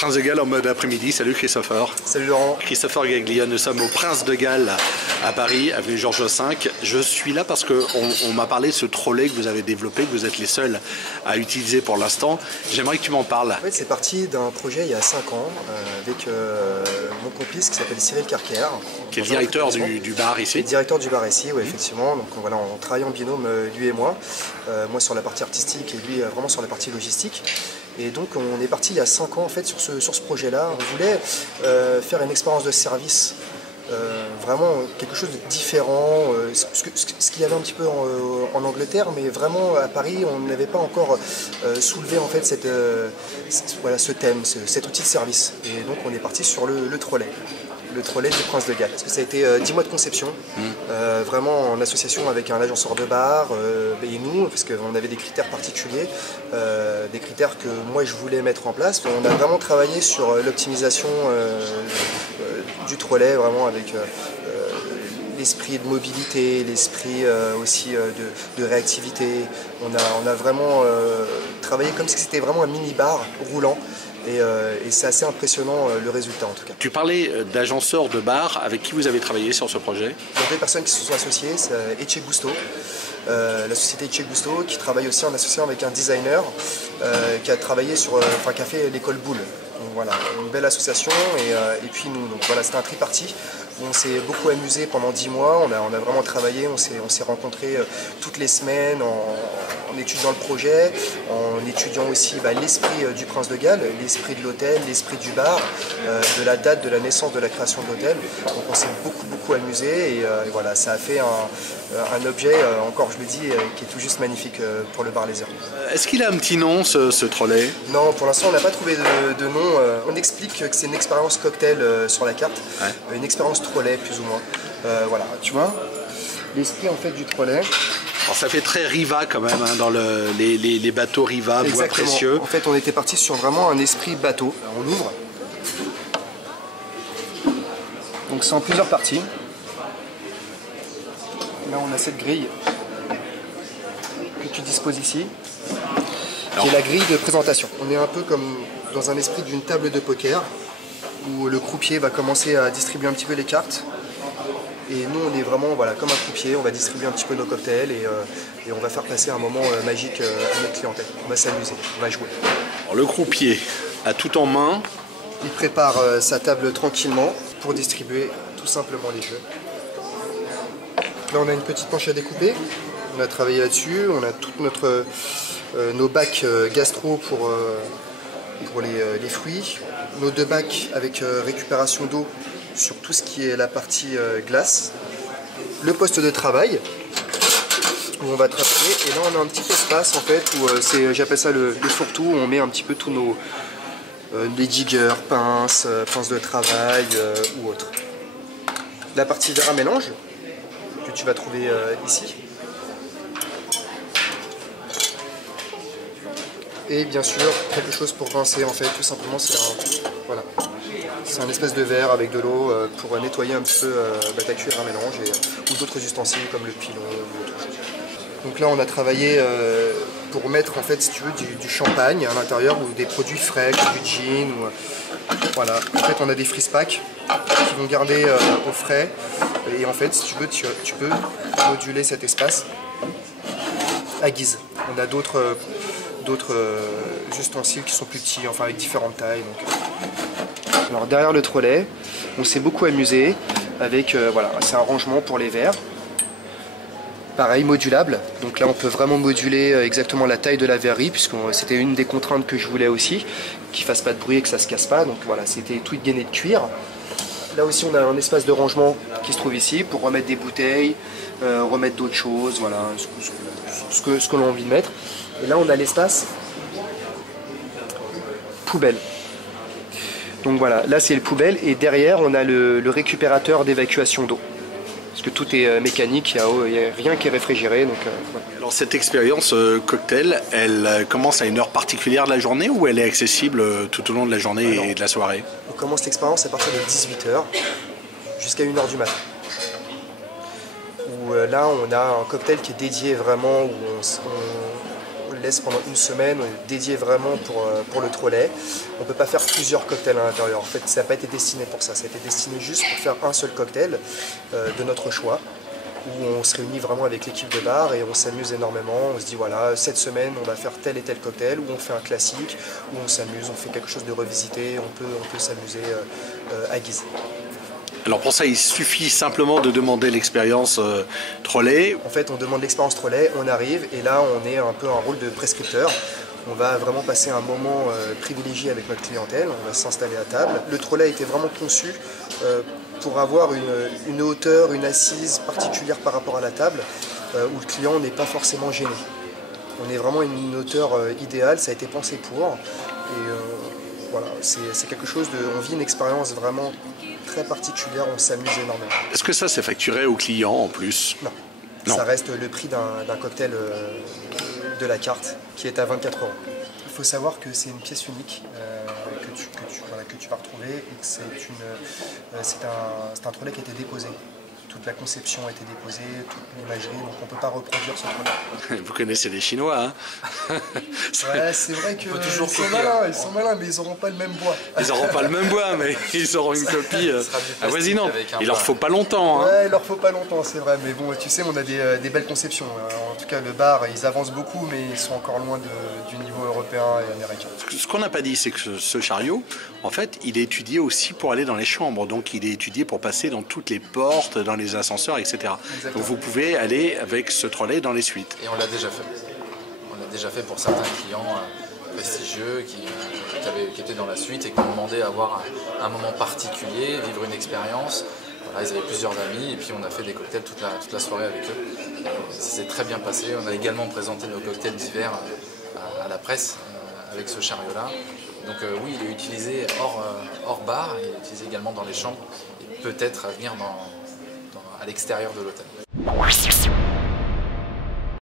Prince de Galles en mode après-midi. Salut Christopher. Salut Laurent. Christopher Gaglia, nous sommes au Prince de Galles à Paris, avenue Georges V. Je suis là parce qu'on m'a parlé de ce trolley que vous avez développé, que vous êtes les seuls à utiliser pour l'instant. J'aimerais que tu m'en parles. En fait, c'est parti d'un projet il y a 5 ans avec mon complice qui s'appelle Cyril Carker. Qui est le directeur du bar ici. Le directeur du bar ici, oui, effectivement. Donc voilà, on travaille en binôme, lui et moi. Moi sur la partie artistique et lui vraiment sur la partie logistique. Et donc on est parti il y a 5 ans en fait sur ce projet-là. On voulait faire une expérience de service, vraiment quelque chose de différent, ce qu'il y avait un petit peu en Angleterre, mais vraiment à Paris on n'avait pas encore soulevé en fait voilà, ce thème, cet outil de service. Et donc on est parti sur le trolley. Le trolley du Prince de Galles. Parce que ça a été 10 mois de conception, vraiment en association avec un agenceur de bar et nous, parce qu'on avait des critères particuliers, des critères que moi je voulais mettre en place. On a vraiment travaillé sur l'optimisation du trolley, vraiment avec l'esprit de mobilité, l'esprit aussi de réactivité. On a vraiment travaillé comme si c'était vraiment un mini-bar roulant. Et c'est assez impressionnant le résultat en tout cas. Tu parlais d'agenceurs de bar, avec qui vous avez travaillé sur ce projet? Il y a 2 personnes qui se sont associées, c'est Ecce Gusto, la société Ecce Gusto, qui travaille aussi en associant avec un designer qui a travaillé qui a fait l'école Boulle. Donc voilà, une belle association et puis nous. Donc voilà, c'était un tripartite. On s'est beaucoup amusé pendant 10 mois, on a vraiment travaillé, on s'est rencontrés toutes les semaines en étudiant le projet, en étudiant aussi l'esprit du Prince de Galles, l'esprit de l'hôtel, l'esprit du bar, de la date de la naissance de la création de l'hôtel. Donc on s'est beaucoup amusé et voilà, ça a fait un objet, encore je le dis, qui est tout juste magnifique pour le bar Les Heures. Est-ce qu'il a un petit nom ce trolley? Non, pour l'instant on n'a pas trouvé de nom. On explique que c'est une expérience cocktail sur la carte, ouais. Une expérience trolley plus ou moins. Voilà, tu vois, l'esprit en fait du trolley. Alors ça fait très Riva quand même, hein, dans les bateaux Riva, bois précieux. En fait on était parti sur vraiment un esprit bateau. On l'ouvre. Donc c'est en plusieurs parties. Là on a cette grille que tu disposes ici, qui est la grille de présentation. On est un peu comme dans un esprit d'une table de poker, où le croupier va commencer à distribuer un petit peu les cartes. Et nous, on est vraiment comme un croupier, on va distribuer un petit peu nos cocktails et on va faire passer un moment magique à notre clientèle. On va s'amuser, on va jouer. Alors, le croupier a tout en main. Il prépare sa table tranquillement pour distribuer tout simplement les jeux. Là, on a une petite planche à découper. On a travaillé là-dessus. On a toutes nos bacs gastro pour les fruits. Nos 2 bacs avec récupération d'eau sur tout ce qui est la partie glace. Le poste de travail où on va travailler. Et là on a un petit espace en fait où j'appelle ça le fourre-tout, où on met un petit peu tous nos les jiggers, pinces de travail ou autres. La partie verre à mélange que tu vas trouver ici. Et bien sûr, quelque chose pour rincer en fait, tout simplement, c'est un espèce de verre avec de l'eau pour nettoyer un petit peu ta cuillère à mélange ou d'autres ustensiles comme le pilon ou autre chose. Donc là on a travaillé pour mettre en fait, si tu veux, du champagne à l'intérieur ou des produits frais, du gin. Voilà. En fait on a des freeze packs qui vont garder au frais et en fait si tu veux tu peux moduler cet espace à guise. On a d'autres ustensiles qui sont plus petits, enfin avec différentes tailles. Donc. Alors derrière le trolley, on s'est beaucoup amusé avec c'est un rangement pour les verres. Pareil, modulable. Donc là on peut vraiment moduler exactement la taille de la verrerie, puisque c'était une des contraintes que je voulais aussi, qu'il ne fasse pas de bruit et que ça ne se casse pas. Donc voilà, c'était tout gainé de cuir. Là aussi on a un espace de rangement qui se trouve ici pour remettre des bouteilles, remettre d'autres choses, voilà, ce que l'on a envie de mettre. Et là on a l'espace poubelle. Donc voilà, là c'est le poubelle et derrière on a le récupérateur d'évacuation d'eau. Parce que tout est mécanique, il n'y a rien qui est réfrigéré. Donc, voilà. Alors cette expérience cocktail, elle commence à une heure particulière de la journée ou elle est accessible tout au long de la journée et de la soirée? On commence l'expérience à partir de 18h jusqu'à 1h du matin. Où là on a un cocktail qui est dédié vraiment, où le laisse pendant une semaine, dédié vraiment pour le trolley. On ne peut pas faire plusieurs cocktails à l'intérieur. En fait, ça n'a pas été destiné pour ça. Ça a été destiné juste pour faire un seul cocktail de notre choix, où on se réunit vraiment avec l'équipe de bar et on s'amuse énormément. On se dit voilà, cette semaine on va faire tel et tel cocktail, ou on fait un classique, où on s'amuse, on fait quelque chose de revisité, on peut s'amuser à guise. Alors pour ça, il suffit simplement de demander l'expérience trolley. En fait, on demande l'expérience trolley, on arrive et là on est un peu un rôle de prescripteur. On va vraiment passer un moment privilégié avec notre clientèle, on va s'installer à table. Le trolley a été vraiment conçu pour avoir une hauteur, une assise particulière par rapport à la table, où le client n'est pas forcément gêné. On est vraiment à une hauteur idéale, ça a été pensé pour. Et voilà, c'est quelque chose de... On vit une expérience vraiment très particulière, on s'amuse énormément. Est-ce que ça c'est facturé au client en plus? Non. Ça reste le prix d'un cocktail de la carte qui est à 24 €. Il faut savoir que c'est une pièce unique que tu vas retrouver et que c'est un trolley qui a été déposé. Toute la conception a été déposée, toute l'imagerie, donc on ne peut pas reproduire ce trolley. Vous connaissez les Chinois, hein? Ouais, c'est vrai qu'ils sont malins, mais ils n'auront pas le même bois. Ils n'auront pas le même bois, mais ils auront une copie avoisinante. Il leur faut pas longtemps. Hein. Ouais, il leur faut pas longtemps, c'est vrai, mais bon, tu sais, on a des belles conceptions. En tout cas, le bar, ils avancent beaucoup, mais ils sont encore loin du niveau européen et américain. Ce qu'on n'a pas dit, c'est que ce chariot, en fait, il est étudié aussi pour aller dans les chambres. Donc, il est étudié pour passer dans toutes les portes, dans les ascenseurs, etc. Exactement. Donc, vous pouvez aller avec ce trolley dans les suites. Et on l'a déjà fait. On l'a déjà fait pour certains clients prestigieux qui étaient dans la suite et qui ont demandé à avoir un moment particulier, vivre une expérience. Voilà, ils avaient plusieurs amis et puis on a fait des cocktails toute la soirée avec eux. Ça s'est très bien passé. On a également présenté nos cocktails d'hiver à la presse avec ce chariot-là. Donc oui, il est utilisé hors bar, il est utilisé également dans les chambres et peut-être à venir à l'extérieur de l'hôtel.